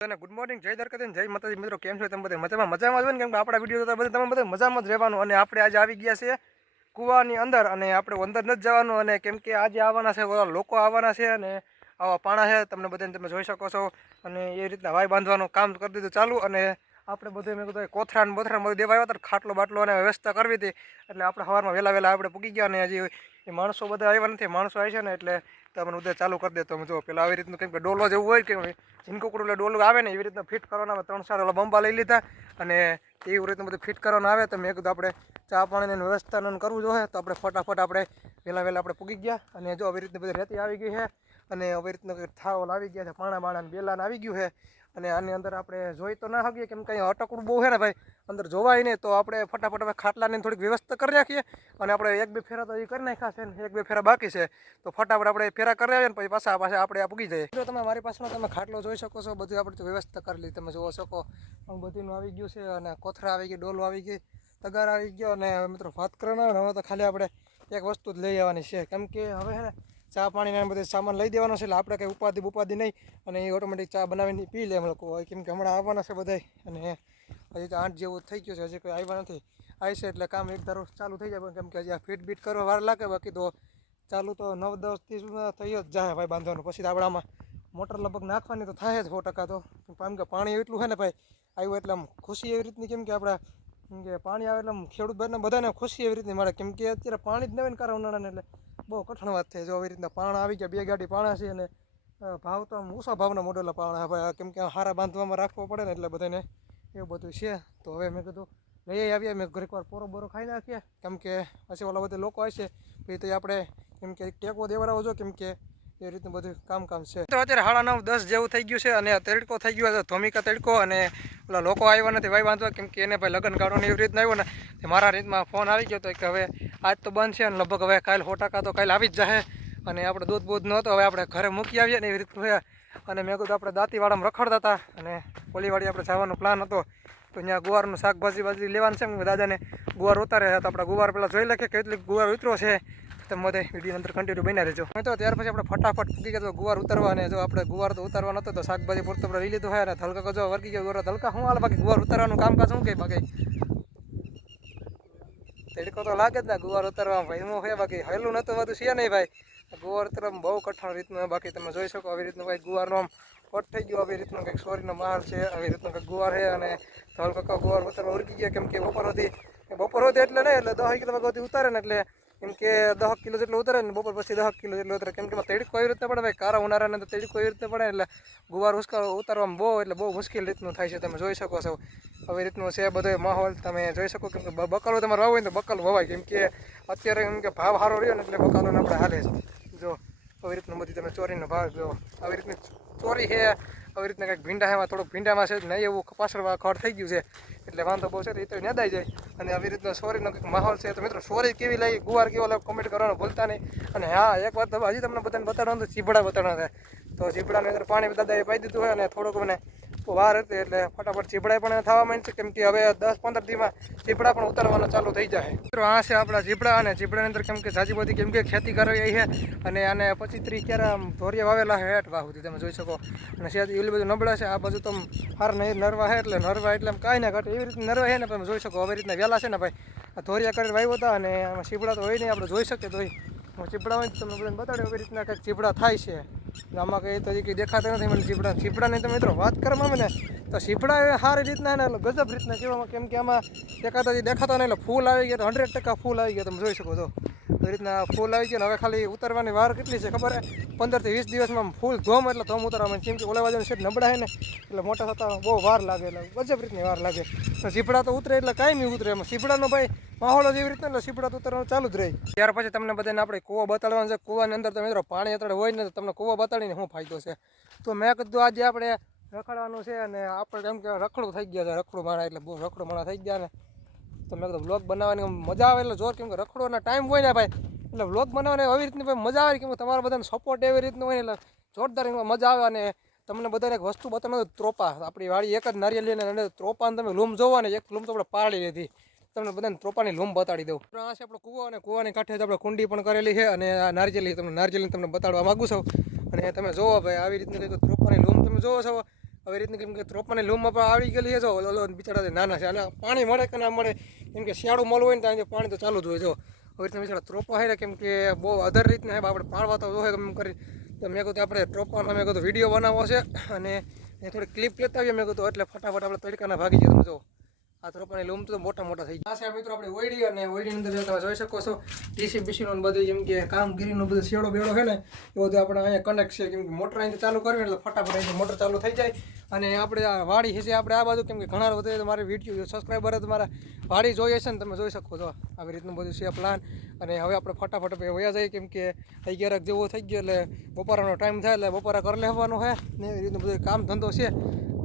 અને good morning જય દરકતીન જય માતાજી. મિત્રો, કેમ છો તમે બધા? મજામાં? મજામાં હોય ને કેમ કે આપણા વીડિયો જોતા બધા તમે બધા મજામાં જ રહેવાનું અને આપણે આજે આવી ગયા છે કૂવાની અંદર અને આપણે અંદર નથી જવાનું અને કેમ કે આજે આવવાના છે લોકો આવવાના છે અને આવા પાણા છે. તમને બધાને તમે જોઈ શકો છો અને એ રીતના વાય બાંધવાનું કામ કરી દીધું ચાલુ અને આપણે બધું મેં કીધું કોથરા ને બોથરા બધું દેવા આવ્યા હતા ખાટલો બાટલો અને વ્યવસ્થા કરવી હતી. એટલે આપણે સવારમાં વહેલા વહેલા આપણે પૂગી ગયા અને હજી એ માણસો બધા આવ્યા નથી, માણસો આવી છે ને એટલે તમને ઉદય ચાલુ કરી દે તમે જો પેલા આવી રીતનું કેમ કે ડોલો જેવું હોય કે ઝીનકુકડું એટલે ડોલું આવે ને એવી રીતના ફિટ કરવાના ત્રણ ચાર ઓલા બંબા લઈ લીધા અને એવી રીતનું બધું ફિટ કરવાનું આવે તો મેં કીધું આપણે ચા પાણીની વ્યવસ્થા કરવું જોઈએ તો આપણે ફટાફટ આપણે વહેલા વહેલા આપણે પૂગી ગયા અને જો આવી રીતની બધી રેતી આવી ગઈ છે અને આવી રીતનું થાવલ આવી ગયા છે, પાણા બાણા બેલાને આવી ગયું છે. અને આની અંદર આપણે જોઈ તો ના શકીએ કેમ કે અહીંયા અટકડું બહુ છે ને ભાઈ. અંદર જોવાય નહીં તો આપણે ફટાફટ હવે ખાટલાની થોડીક વ્યવસ્થા કરી રાખીએ અને આપણે એક બે ફેરા તો એ કરી નાખ્યા છે ને એક બે ફેરા બાકી છે. તો ફટાફટ આપણે ફેરા કરી આવીએ ને પછી પાછા પાછા આપણે આ પૂગી જઈએ. જો તમે મારી પાસેનો તમે ખાટલો જોઈ શકો છો, બધું આપણે વ્યવસ્થા કરી લીધી. તમે જોવો શકો બધીનું આવી ગયું છે અને કોથરા આવી ગઈ, ડોલો આવી ગઈ, તગાર આવી ગયો અને મિત્રો વાત કરવાના હવે તો ખાલી આપણે એક વસ્તુ જ લઈ આવવાની છે. કેમ કે હવે છે ને ચા પાણીને બધું સામાન લઈ દેવાનો છે, એટલે આપણે કંઈ ઉપાધિ ઉપાધિ નહીં. અને એ ઓટોમેટિક ચા બનાવીને પી લે એમ લોકો. કેમ કે હમણાં આવવાના છે બધા અને હજી તો આઠ જેવું થઈ ગયું છે, હજી કોઈ આવ્યા નથી. આવી છે એટલે કામ એક ધારો ચાલુ થઈ જાય કેમ કે હજી આ ફીટ બીટ કરવા વાર લાગે, બાકી તો ચાલુ તો નવ, દસ ત્રીસ થઈ જ જાય ભાઈ બાંધવાનું. પછી આપણે આમાં મોટર લગભગ નાખવાની તો થાય જ સો ટકા તો. કેમ કે પાણી એટલું છે ને ભાઈ, આવ્યું એટલે આમ ખુશી એવી રીતની કેમ કે આપણે કેમ કે પાણી આવે એટલે ખેડૂત ભાઈને બધાને ખુશી એવી રીતની મળે. કેમ કે અત્યારે પાણી જ નવીન કરે ઉનાળાને એટલે બહુ કઠણ વાત છે. જો આવી રીતના પાણા આવી ગયા, બે ગાડી પાણા છે અને ભાવ તો આમ ઓછા ભાવના મોડેલા પાણા કેમ કે હારા બાંધવામાં રાખવો પડે ને એટલે બધાને એવું બધું છે. તો હવે મેં કીધું, લઈ આવીએ. મેં ઘરેક વાર પોરો બોરો ખાઈ નાખીએ. કેમ કે પછી ઓલા બધા લોકો હશે પછી તો આપણે, કેમ કે ટેકો દેવડાવો જો કેમ કે એ રીતનું બધું કામ કામ છે. તો અત્યારે સાડા નવ, દસ જેવું થઈ ગયું છે અને તડકો થઈ ગયો છે, ધોમિકા તડકો અને ઓલા લોકો આવ્યા નથી ભાઈ બાંધવા કેમ કે એને ભાઈ લગ્ન ગાળો એવી રીતના આવ્યો ને મારા રીતમાં ફોન આવી ગયો તો કે હવે આજ તો બંધ છે અને લગભગ હવે કાલ સો ટકા તો કાલ આવી જ જશે અને આપણે દૂધ બૂધ નહોતો, હવે આપણે ઘરે મૂકી આવીએ ને એવી રીતનું હોય અને મેં કીધું આપણે દાંતીવાડામાં રખડતા હતા અને કોલીવાડી આપણે જવાનો પ્લાન હતો. તો ત્યાં ગુવારનું શાકભાજી બાજી લેવાનું છે. દાદાને ગુવાર ઉતારે તો આપણે ગુવાર પહેલાં જોઈ લખીએ કેટલી ગુવાર ઉતરો છે. તમે બધે વીડિયો અંદર કન્ટિન્યુ બની રહેજો. તો ત્યાર પછી આપણે ફટાફટ ફૂકી ગયા ગુવાર ઉતારવા અને જો આપણે ગુવાર તો ઉતારવાનો હતો તો શાકભાજી પૂરતો આપણે લઈ લીધું હોય અને ધલકા જો વર્ગી ગયો ગુવાર, ધલકા શું હાલ બાકી ગુવાર ઉતારવાનું કામકાજ શું કે બાકી? તડકો તો લાગે જ ને ગુવાર ઉતારવામાં ભાઈ હું હોય બાકી? હેલું નતું, બધું છે નહીં ભાઈ. ગુવાર ઉતારવામાં બહુ કઠણ રીતનું બાકી, તમે જોઈ શકો આવી રીતનું ભાઈ ગુવારનો આમ પટ થઈ ગયો, આવી રીતનું કંઈક સોરીનો માલ છે, આવી રીતનું કંઈક ગુવાર છે અને ધલકા ગુવાર ઉતારવા ઉરકી ગયા, કેમ કે બપોર હતી બપોર હતી એટલે નહીં, એટલે દસ વાગ્યા ઉતારે ને એટલે કેમ કે દસ કિલો જેટલું ઉતારે ને બપોર પછી દસ કિલો જેટલું ઉતારે. કેમ કે એમાં તડકો એવી રીતના પડે ભાઈ? કારા ઉનાળાને તો તડકો એવી રીતના પડે? એટલે ગુવાર ઉસકા, ઉતારવામાં બહુ, એટલે બહુ મુશ્કેલ રીતનું થાય છે. તમે જોઈ શકો છો. આવી રીતનું છે બધો માહોલ. તમે જોઈ શકો કેમ કે બકાલો તમારે હોય ને તો બકલ વવાય. કેમ કે અત્યારે કેમ કે ભાવ સારો રહ્યો ને એટલે બકાલોને આપણે હાલે જો, આવી રીતનું બધી તમે ચોરીનો ભાવ જો. આવી રીતની ચોરી છે. આવી રીતના કંઈક ભીંડા એમાં થોડુંક ભીંડામાં છે, નહીં એવું પાછળ ખડ થઈ ગયું છે, એટલે વાંધો બહુ છે એ તો નેદાઈ જાય. અને આવી રીતના સોરીનો કંઈક માહોલ છે તો મિત્રો, સોરી કેવી લાગી? ગુવાર કેવો લાગે કોમેન્ટ કરવાનું ભૂલતા નહીં. અને હા, એક વાત હજી તમને બધાને બતાડવાનું તો ચીબડા બતાડવાના છે. તો ચીબડાની અંદર પાણી દાદાએ પાઈ દીધું હોય અને થોડુંક મને વાર હતી એટલે ફટાફટ ચીબડા પણ થવા માંડશે કેમ કે હવે દસ પંદર દીમાં ચીપડા પણ ઉતારવાના ચાલુ થઈ જાય. મિત્રો, આ છે આપણા ચીબડા અને ચીબડાની અંદર કેમ કે જાજી બધી કેમ કે ખેતી કરવી છે અને આને પછી ત્રીસ ક્યારે આમ ધોરિયા વાવેલા છે હેઠ વાહુથી તમે જોઈ શકો. અને સેજ એટલી બધું નબળા છે, આ બાજુ તો હાર નહીં નરવા છે એટલે નરવા એટલે આમ કાંઈ ના ઘટે. એવી રીતે નરવા છે ને તમે જોઈ શકો આવી રીતના વહેલા છે ને ભાઈ. આ ધોરિયા કરીને વાવ્યો હતા અને આમાં ચીપડા તો હોય નહીં, આપણે જોઈ શકીએ તો ચીપડા હોય તમને બધાને બતાડ્યું એવી રીતના કંઈક ચીપડા થાય છે. આમાં કઈ તો કંઈ દેખાતા નથી. મને ચીપડા ચીપડાની તો મિત્રો વાત કરવામાં મને. તો ચીપડા એ સારી રીતના એટલે ગજબ રીતના કહેવામાં કેમ કે આમાં દેખાતા હજી દેખાતા નહીં, એટલે ફૂલ આવી ગયા તો હંડ્રેડ ટકા ફૂલ આવી ગયા તમે જોઈ શકો છો. એ રીતના ફૂલ આવી ગયો હવે ખાલી ઉતરવાની વાર કેટલી છે ખબર પંદરથી વીસ દિવસમાં ફૂલ ધોમ એટલે ધોમ ઉતારવામાં કેમ કે ઓલા જવાનું શેઠ નબળા છે ને, એટલે મોટા થતા બહુ વાર લાગે, એટલે ગજબ રીતની વાર લાગે. તો ચીપડા તો ઉતરે એટલે કાંઈ નહીં ઉતરે. એમાં ચીપડાનો ભાઈ માહોલ જ એવી રીતના, એટલે સીપડા તો ઉતરવાનું ચાલુ જ રહે. ત્યાર પછી તમને બધાને આપણે કૂવો બતાડવાનો છે. કૂવાની અંદર તમે મિત્રો પાણી અત્યારે હોય ને તો તમને કૂવો બતાડીને શું ફાયદો છે? તો મેં કીધું આજે આપણે રખડવાનું છે અને આપણે કેમ કે રખડું થઈ ગયા છે. રખડું માણા એટલે બહુ રખડું માણા થઈ ગયા ને તો મેં કીધું બ્લોગ બનાવવાની મજા આવે એટલે જોર કેમ કે રખડવાના ટાઈમ હોય ને ભાઈ. એટલે બ્લોગ બનાવવાની આવી રીતની ભાઈ મજા આવે કેમ કે તમારા બધાને સપોર્ટ એવી રીતનું હોય એટલે જોરદાર મજા આવે અને તમને બધાને એક વસ્તુ બતાવવાનું ત્રોપા. આપણી વાળી એક જ નારિયેલ લઈને અને ત્રોપાને તમે લૂમ જોવો ને એક લૂમ તો આપણે પાડી લીધી. તમને બધાને ત્રોપાની લૂમ બતાડી દઉં. તો આ છે આપણો કૂવો અને કૂવાની કાંઠે જ આપણે કુંડી પણ કરેલી છે અને આ નારિયેલી તમને નારિયેલી તમને બતાડવા માગું છું. અને તમે જોવો ભાઈ, આવી રીતની કંઈક ત્રોપાની લૂમ તમે જોવો છો. આવી રીતની કેમ કે ત્રોપાની લૂમમાં પણ આવી ગયેલી છે, જો ઓલો બિચારા જે નાના છે અને પાણી મળે કે ના મળે, કેમ કે શિયાળું મળવું હોય ને ત્યાં પાણી તો ચાલુ જ હોય, જો. આવી રીતના બિચારા ત્રોપા છે ને કેમ કે બહુ અધર રીતના હે આપણે પાળવા તો હોય એમ કરી. તો મેં કીધું આપણે ટ્રોપાનો મેં કીધું વીડિયો બનાવવો છે, અને થોડી ક્લિપ લેતા આવીએ, મેં કીધું એટલે ફટાફટ આપણે તડકાના ભાગી જઈએ તમે જો. આ ત્રોપાની લૂમ તો મોટા મોટા થઈ ગયા. છે મિત્રો, આપણે ઓઈડી અને ઓઈડી અંદર તમે જોઈ શકો છો ટીસી બીસીનું બધું જેમ કે કામગીરીનું બધું શેડો બેડો છે ને, એ બધું આપણે અહીંયા કનેક્ટ છે. કેમ કે મોટર અહીંથી ચાલુ કરવી એટલે ફટાફટ અહીંથી મોટર ચાલુ થઈ જાય. અને આપણે આ વાડી છે આપણે આ બાજુ કેમ કે ઘણા બધા મારી વીડિયો સબસ્ક્રાઈબર તમારા વાડી જોઈએ છે ને, તમે જોઈ શકો છો. આવી રીતનું બધું છે પ્લાન અને હવે આપણે ફટાફટ વયા જઈએ, કેમ કે અગિયારક જેવો થઈ ગયો એટલે બપોરાનો ટાઈમ થાય એટલે બપોરા કરી લેવાનો છે ને, એવી રીતનું બધું કામ ધંધો છે.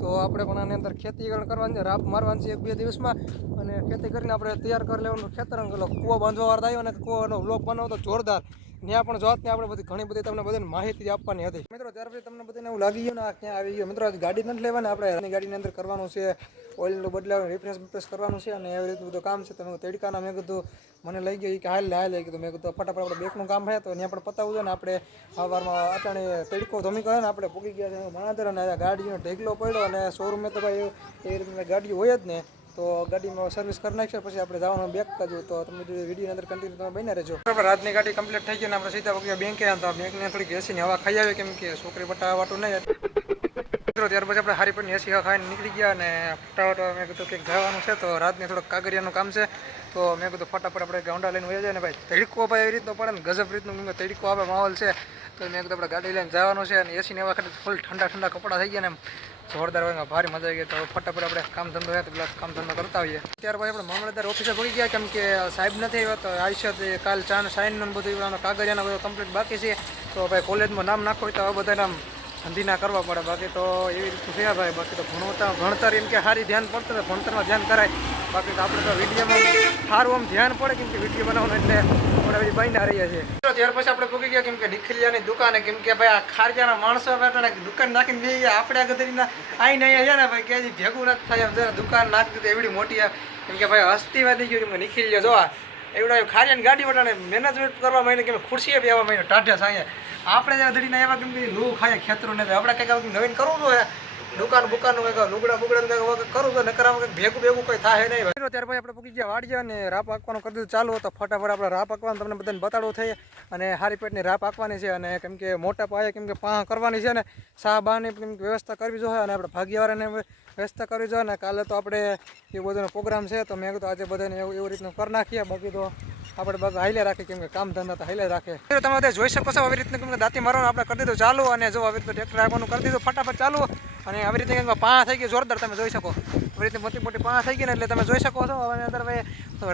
તો આપણે પણ આની અંદર ખેતી કરવાની રાપ મારવાની છે એક બે દિવસમાં. અને ખેતી કરીને આપણે તૈયાર કરી લેવાનું ખેતર અંગેલો કૂવો બાંધવા વાળા આવ્યો અને કૂવાનો બ્લોક બનાવતો જોરદાર. ત્યાં પણ જોત આપણે બધી ઘણી બધી તમને બધાને માહિતી આપવાની હતી. મિત્રો, ત્યાર પછી તમને બધાને એવું લાગી ગયું ને ક્યાં આવી ગયો? મિત્રો ગાડી નથી લેવાની, આપણે ગાડીની અંદર કરવાનું છે, ઓઇલનું બદલાવવાનું રિફ્રેશ બિફ્રેશ કરવાનું છે અને એવી રીતનું બધું કામ છે. તમે તડકાના, મેં કીધું, મને લઈ ગયો. કે, હાલ હાલ લઈ કીધું, મેં કીધું, ફટાફટ આપણે બેકનું કામ થાય તો ત્યાં પણ પતાવું છે ને આપણે સવારમાં અટાણે તડકો ધમી ગયો ને આપણે પૂકી ગયા છે. માણાદર અને ગાડીનો ઢેકલો પડ્યો અને શોરૂમે તો ભાઈ એ રીતની ગાડીઓ હોય જ ને. તો ગાડીમાં સર્વિસ કરી નાખશે, પછી આપણે જવાનું બેક કરજો તો તમે વીડિયો અંદર કન્ટિન્યુ તમે બની રહેજો. બરાબર રાતની ગાડી કમ્પ્લીટ થઈ ગઈ ને આપણે સીધા વગર બેંકે તો બેંકને થોડીક એસીની હવા ખાઈ આવે કેમ કે છોકરી બટા વાટું નહીં મિત્રો, ત્યાર પછી આપણે હારી પણ એસી ખાઈને નીકળી ગયા અને ફટાફટ મેં કીધું કંઈક જવાનું છે તો રાતની થોડુંક કાગરિયાનું કામ છે. તો મેં કીધું ફટાફટ આપણે ગાઉન્ડા લઈને વહી જાય ને ભાઈ. તડકો ભાઈ એવી રીતનો પડે ને, ગજબ રીતનું તડકો આવે, માહોલ છે. તો મેં કીધું આપણે ગાડી લઈને જવાનું છે અને એસીને એવા ખાતે ફૂલ ઠંડા ઠંડા કપડાં થઈ ગયા ને જોરદાર હોય ભારી મજા આવી ગઈ. તો ફટાફટ આપણે કામ ધંધો હોય તો પેલા કામ ધંધો કરતા હોઈએ. ત્યાર પછી આપણે મામલતદાર ઓફિસે પડી ગયા, કેમ કે સાહેબ નથી આવ્યા, તો આવશે કાલ ચાન સાઇનનું બધું કાગળિયાના બધું કમ્પ્લીટ બાકી છે. તો ભાઈ કોલેજમાં નામ નાખો તો હવે બધાને આમ ધંધી કરવા પડે. બાકી તો એવી રીતે થયા ભાઈ, બાકી તો ભણવતા ભણતર એમ કે સારી ધ્યાન પડતું ભણતરમાં ધ્યાન કરાય. બાકી તો આપણે તો વિડીયોમાં સારું આમ ધ્યાન પડે કેમ કે વીડિયો બનાવવાનો એટલે આપણે બધી બહીના રહીએ છીએ. ત્યાર પછી આપણે પૂકી ગયા કેમ કે ડીખલિયાની દુકાને, કેમ કે ભાઈ આ ખારજાના માણસો બેઠા દુકાન નાખીને જઈએ આપણે ગધરીના આઈને અહીંયા છે ને ભાઈ, કે ભેગું નથી થાય એમ. જરા દુકાન નાખી દીધી, એવડી મોટી. કેમ કે ભાઈ હસ્તી વાદી ગયું કેમ નીકળી ગયો જોવા એવડા ખારિયાની ગાડી વટાને મેનેજમેન્ટ કરવા માંડીને કે ખુરશીએ બેવા માંડીને ટાઢે સાંજે. આપણે જે અધડીના એવા કે લૂ ખાય ખેતરો ને આપણે કંઈક નવીન કરવું જોઈએ. દુકાન બુકાનનું કંઈક લુગડા બુગડા કંઈક કરું તો નકર કંઈક ભેગું ભેગું કંઈ થાય નહીં ત્યાર પછી આપણે પૂકી ગયા વાડીએ અને રાપ આપવાનું કરી દીધું ચાલુ તો ફટાફટ આપણે રાપ આપવાનું તમને બધાને બતાડવું થઈ. અને હારી પેટની રાપ આપવાની છે અને કેમ કે મોટા પાયે કેમ કે પાહ કરવાની છે ને શાહ બાની વ્યવસ્થા કરવી જોઈએ અને આપણે ભાગ્યવાળાને વ્યવસ્થા કરવી જોઈએ અને કાલે તો આપણે એ બધોનો પ્રોગ્રામ છે તો મેં કીધું આજે બધાને એવું એવું રીતનું કરી નાખીએ. બાકી તો આપણે બધા હાઈલે રાખીએ કેમ કે કામ ધંધા તો હાઈલે રાખે. તમે બધા જોઈ શકો છો આવી રીતનું કેમ કે દાંતી મારવાનું આપણે કરી દીધું ચાલુ અને જો આવી રીતે ટ્રેક્ટર રાખવાનું કરી દીધું ફટાફટ ચાલુ. અને આવી રીતે કેમ કે પા થઈ ગઈ જોરદાર તમે જોઈ શકો. રીતે મોટી મોટી પાણા થઈ ગઈ ને એટલે તમે જોઈ શકો છો. હવે અંદર ભાઈ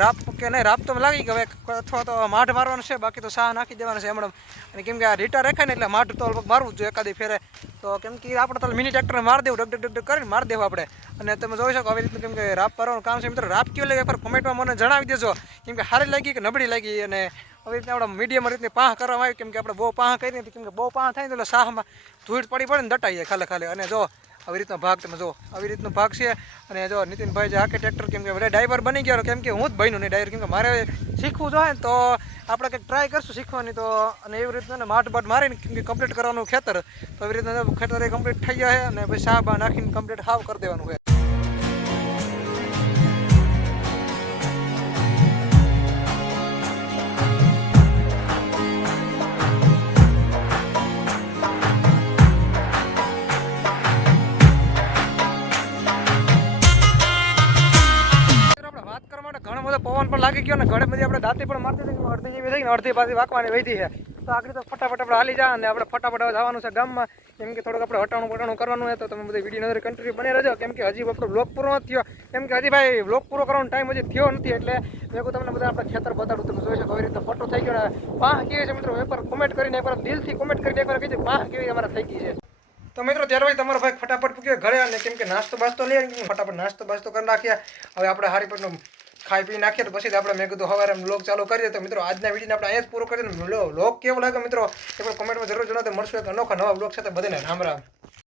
રાપ કે નહીં, રાપ તો લાગી ગયો. હવે અથવા તો માઢ મારવાનું છે, બાકી તો શાહ નાખી દેવાનું છે હમણાં અને કેમ કે આ રીટા રેખાય ને એટલે માઢ તો મારવું જોઈએ એકાદી ફેરે. તો કેમ કે આપણે તો મિની ટ્રેક્ટર માર દેવું, ડગ ડગ ડગ કરીને માર દેવું આપણે. અને તમે જોઈ શકો આવી રીતે કેમ કે રાપ મારવાનું કામ છે. મિત્રો, રાપ કેવું લાગે એકવાર કોમેન્ટમાં મને જણાવી દેજો. કેમ કે સારી લાગી કે નબળી લાગી? અને આવી રીતે આપણે મીડિયમ રીતની પાહ કરવામાં આવી. કેમ કે આપણે બહુ પાહ કરી નથી કેમ કે બહુ પાહ થાય ને એટલે શાહમાં ધૂળ પડી પડે ને દટાઈ જાય ખાલે ખાલે. અને જો આવી રીતનો ભાગ તમે જો, આવી રીતનો ભાગ છે. અને જો નીતિનભાઈ જે આખે ટ્રેક્ટર કેમ કે બધા ડ્રાઈવર બની ગયો કેમ કે હું જ બન્યું નહીં ડ્રાઈવર કેમ કે મારે શીખવું જોઈએ ને તો આપણે કંઈક ટ્રાય કરશું શીખવાની તો, અને એવી રીતના માઠ બાટ મારીને કમ્પ્લીટ કરવાનું ખેતર. તો એવી રીતના ખેતર એ કમ્પ્લીટ થઈ જાય અને પછી શાહ નાખીને કમ્પ્લીટ હાવ કરી દેવાનું હોય દાંતી પણ મારતી હતી અડધી જેવી થઈ ને અડધી પાછી વાંકવાની વધી છે. તો આગળ તો ફટાફટ આપણે હાલી જા અને આપણે ફટાફટ જવાનું છે ગામમાં. કેમ કે થોડુંક આપણે હટાણું પટાણું કરવાનું હોય તો તમે બધી વીડિયો નજર કન્ટિન્યુ બની રહેજો. કેમ કે હજી આપણો બ્લોક પૂરો નથી થયો. કેમ કે હજી ભાઈ બ્લોક પૂરો કરવાનો ટાઈમ હજી થયો નથી એટલે મેં તમને બધા આપણે ખેતર બતાડું. તમે જોઈ શકો એવી રીતે ફોટો થઈ ગયો ને પાહ કેવી છે મિત્રો? એકવાર કોમેન્ટ કરીને એકવાર દિલથી કોમેન્ટ કરીને એકવાર કીધું, પાહ કેવી અમારે થઈ ગઈ છે. તો મિત્રો, ત્યાર ભાઈ તમારો ભાઈ ફટાફટ પૂક્યો ઘરે અને કેમ કે નાસ્તો બાસ્તો લઈએ ફટાફટ નાસ્તો બાસ્તો કરી નાખ્યા. હવે આપણે હારી પરનું ખાઈ પી નાખીએ તો પછી આપણે મેં કીધું સવારે બ્લોગ ચાલુ કરીએ. તો મિત્રો, આજના વિડીયોને આપણે અહીંયા જ પૂરો કરીએ બ્લોગ કેવો લાગે મિત્રો? એ પણ કોમેન્ટમાં જરૂર જણાવતો મળશું એક અનોખા નવા બ્લોગ સાથે. બધાને રામ રામ.